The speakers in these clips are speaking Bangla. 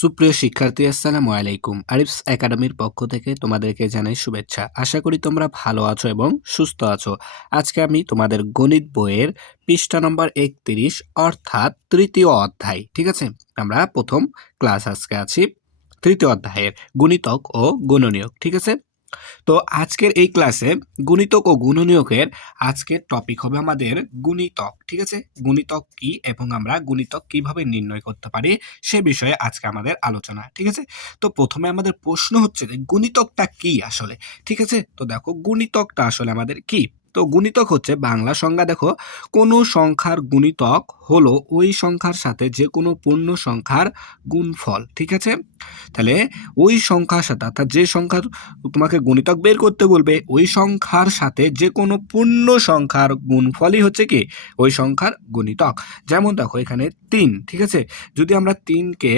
সুপ্রিয় শিক্ষার্থী, আসসালামু আলাইকুম। আরিফস একাডেমির পক্ষ থেকে তোমাদেরকে জানাই শুভেচ্ছা। আশা করি তোমরা ভালো আছো এবং সুস্থ আছো। আজকে আমি তোমাদের গণিত বইয়ের পৃষ্ঠা নম্বর ৩১ অর্থাৎ তৃতীয় অধ্যায়, ঠিক আছে? আমরা প্রথম ক্লাস আজকে আছি তৃতীয় অধ্যায়ের গুণিতক ও গুণনীয়ক, ঠিক আছে? তো আজকের এই ক্লাসে গুণিতক ও গুণনীয়কের আজকের টপিক হবে আমাদের গুণিতক, ঠিক আছে? গুণিতক কি এবং আমরা গুণিতক কিভাবে নির্ণয় করতে পারি সে বিষয়ে আজকে আমাদের আলোচনা, ঠিক আছে? তো প্রথমে আমাদের প্রশ্ন হচ্ছে যে গুণিতকটা কি আসলে, ঠিক আছে? তো দেখো গুণিতকটা আসলে আমাদের কি। তো গুণিতক হচ্ছে বাংলা সংজ্ঞা, দেখো কোনো সংখ্যার গুণিতক হলো ওই সংখ্যার সাথে যে কোনো পূর্ণ সংখ্যার গুণফল, ঠিক আছে? তাহলে ওই সংখ্যার সাথে অর্থাৎ যে সংখ্যার তোমাকে গুণিতক বের করতে বলবে ওই সংখ্যার সাথে যে কোনো পূর্ণ সংখ্যার গুণফলই হচ্ছে কি ওই সংখ্যার গুণিতক। যেমন দেখো এখানে ৩, ঠিক আছে? যদি আমরা ৩কে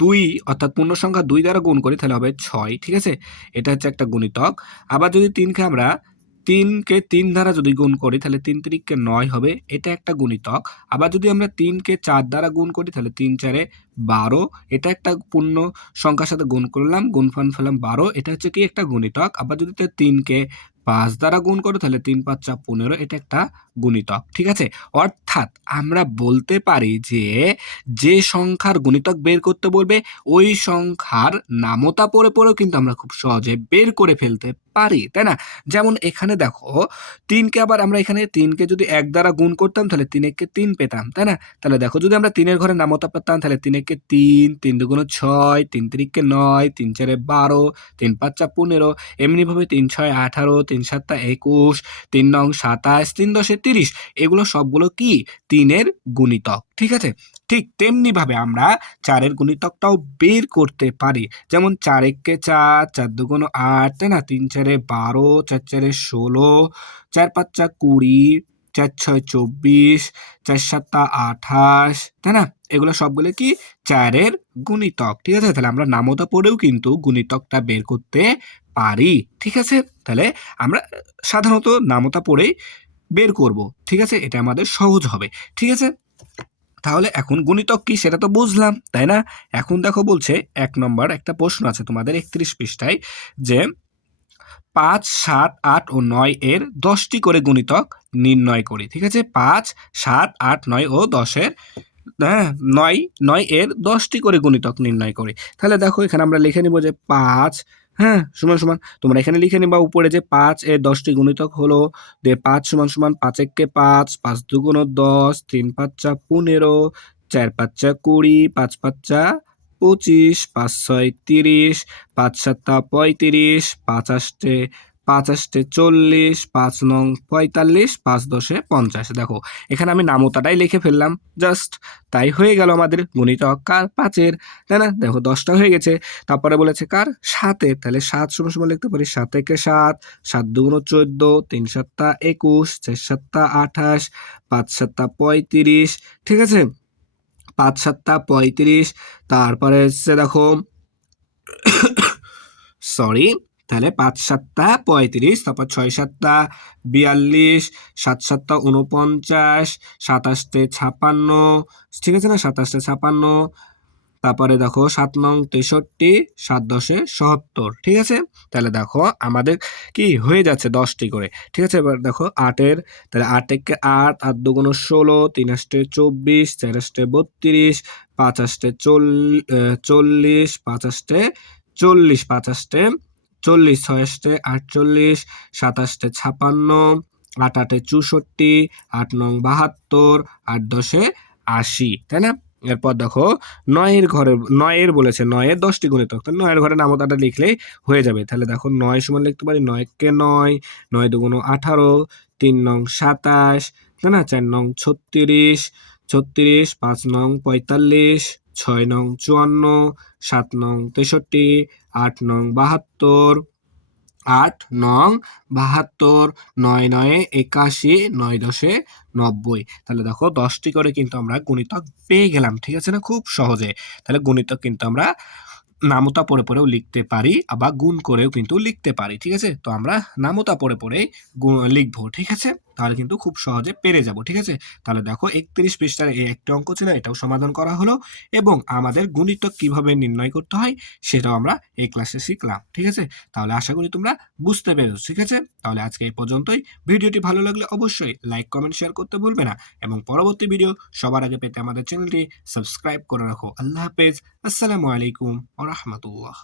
২ অর্থাৎ পূর্ণ সংখ্যা ২ দ্বারা গুণ করি তাহলে হবে ৬, ঠিক আছে? এটা হচ্ছে একটা গুণিতক। আবার যদি ৩কে ৩ দ্বারা যদি গুণ করি তাহলে ৩ তিরিককে ৯ হবে, এটা একটা গুণিতক। আবার যদি আমরা ৩কে ৪ দ্বারা গুণ করি তাহলে ৩ ৪ ১২, এটা একটা পূর্ণ সংখ্যার সাথে গুণ করলাম, গুণফল পেলাম ১২, এটা হচ্ছে কি একটা গুণিতক। আবার যদি ৩কে ৫ দ্বারা গুণ করি তাহলে ৩ ৫ যা ১৫, এটা একটা গুণিতক, ঠিক আছে? অর্থাৎ আমরা বলতে পারি যে যে সংখ্যার গুণিতক বের করতে বলবে ওই সংখ্যার নামতা পড়ে পড়েও কিন্তু আমরা খুব সহজে বের করে ফেলতে পারি, তাই না? যেমন এখানে দেখো ৩কে আবার আমরা এখানে ৩কে যদি ১ দ্বারা গুণ করতাম তাহলে ৩ একে ৩ পেতাম, তাই না? তাহলে দেখো যদি আমরা ৩ এর ঘরে নামতা পেতাম তাহলে ৩ একে ৩, ৩ দুগুণে ৬, ৩ তিরিকে ৯, ৩ চারে ১২, ৩ ৫ যা ১৫, এমনিভাবে ৩ ৬ ১৮, ৩ ৭ ২১, ৩ নং ২৭, ৩ ১০ ৩০, এগুলো সবগুলো কি ৩ এর গুণিতক, ঠিক আছে? ঠিক তেমনিভাবে আমরা ৪ এর গুণিতকটাও বের করতে পারি। যেমন ৪ একে ৪, ৪ দুগুণ ৮, তাই না? ৩ চারে ১২, ৪ চারে ১৬, ৪ ৫ যা ২০, ৪ ৬ ২৪, ৪ ৭ ২৮, তাই না? এগুলো সবগুলো কি ৪ এর গুণিতক, ঠিক আছে? তাহলে আমরা নামতা পড়েও কিন্তু গুণিতকটা বের করতে পারি, ঠিক আছে? তাহলে আমরা সাধারণত নামতা পড়েই বের করব, ঠিক আছে? এটা আমাদের সহজ হবে, ঠিক আছে? তাহলে এখন গুণিতক কি সেটা তো বুঝলাম, তাই না? এখন দেখো বলছে ১ নম্বর একটা প্রশ্ন আছে তোমাদের ৩১ পৃষ্ঠায় যে ৫, ৭, ৮ ও ৯ এর ১০টি করে গুণিতক নির্ণয় করি, ঠিক আছে? ৫, ৭, ৮, ৯ ও ১০ এর হ্যাঁ, ৯ এর ১০টি করে গুণিতক নির্ণয় করি। তাহলে দেখো এখানে আমরা লিখে নিব যে ৫, হ্যাঁ, সমান, সমান তোমরা এখানে লিখে নিবা উপরে যে ৫ এর ১০টি গুণিতক হলো, ৫ সমান, সমান ৫ একে ৫, ৫ দুগুণ ১০, ৩ ৫ যা ১৫, ৪ ৫ যা ২০, ৫ ৫ যা ২৫, ৫ ৬ ৩০, ৫ ৭ ৩৫, ৫ ৮ ৪০, ৫ নং ৪৫, ৫ ১০ ৫০। দেখো এখানে আমি নামতাটাই লিখে ফেললাম জাস্ট, তাই হয়ে গেল আমাদের গুণিতক কার ৫ এর, তাই না? দেখো ১০টা হয়ে গেছে। তারপরে বলেছে কার ৭ এর, তাহলে ৭ সমান সমান লিখতে পারি ৭ একে ৭, ৭ দুগুণ ১৪, ৩ ৭ ২১, ৪ ৭ ২৮, ৫ ৭ ৩৫, ঠিক আছে? ৫ ৭ ৩৫, তারপরে হচ্ছে দেখো সরি, তাহলে ৫ ৭ ৩৫, তারপর ৬ ৭ ৪২, ৭ ৭ ৪৯, ২৭ ৫৬, ঠিক আছে না? ২৭ ৫৬, তারপরে দেখো ৭ নং ৬৩, ৭ ১০ ৭৭, ঠিক আছে? তাহলে দেখো আমাদের কি হয়ে যাচ্ছে ১০টি করে, ঠিক আছে? এবার দেখো ৮ এর, তাহলে ৮ একে ৮, ৮ দুগুণ ১৬, ৩ ৮ ২৪, ৪ ৮ ৩২, ৫ ৮ ৪০, ৫ ৮ ৪০, ৫ ৮ ৪০, ৬ ৮ ৪৮, ৭ ৮ ৫৬, ৮ ৮ ৬৪, ৮ নং ৭২, ৮ ১০ ৮০, তাই না? এরপর দেখো ৯ এর বলেছে ৯ এর ১০টি গুণিতক, তো ৯ এর ঘরে নামতাটা লিখলেই হয়ে যাবে। তাহলে দেখো ৯ সমান লিখতে পারি ৯ কে ৯, ৯ দুগুণ ১৮, ৩ নং ২৭, তাই না? ৪ নং ৩৬, ৫ নং ৪৫, ৬ নং ৫৪, ৭ নং ৬৩, ৮ নং ৭২, ৮ নং ৭২, ৯ ৯ ৮১, ৯ ১০ ৯০। তাহলে দেখো ১০টি করে কিন্তু আমরা গুণিতক পেয়ে গেলাম, ঠিক আছে না? খুব সহজে। তাহলে গুণিতক কিন্তু আমরা নামতা পড়েও লিখতে পারি, আবার গুণ করেও কিন্তু লিখতে পারি। ঠিক আছে? তো আমরা নামতা পড়েই লিখবো। ঠিক আছে? তাহলে কিন্তু খুব সহজে পেরে যাবো। ঠিক আছে? তাহলে দেখো ৩১ পৃষ্ঠার এই একটা অঙ্ক ছিল, এটাও সমাধান করা হলো এবং আমাদের গুণিতক কিভাবে নির্ণয় করতে হয় সেটাও আমরা এই ক্লাসে শিখলাম। ঠিক আছে? তাহলে আশা করি তোমরা বুঝতে পেরেছো। ঠিক আছে? তাহলে আজকে এই পর্যন্তই। ভিডিওটি ভালো লাগলে অবশ্যই লাইক, কমেন্ট, শেয়ার করতে ভুলবে না এবং পরবর্তী ভিডিও সবার আগে পেতে আমাদের চ্যানেলটি সাবস্ক্রাইব করে রাখো। আল্লাহ হাফেজ। আসসালামু আলাইকুম ওয়া রাহমাতুল্লাহ।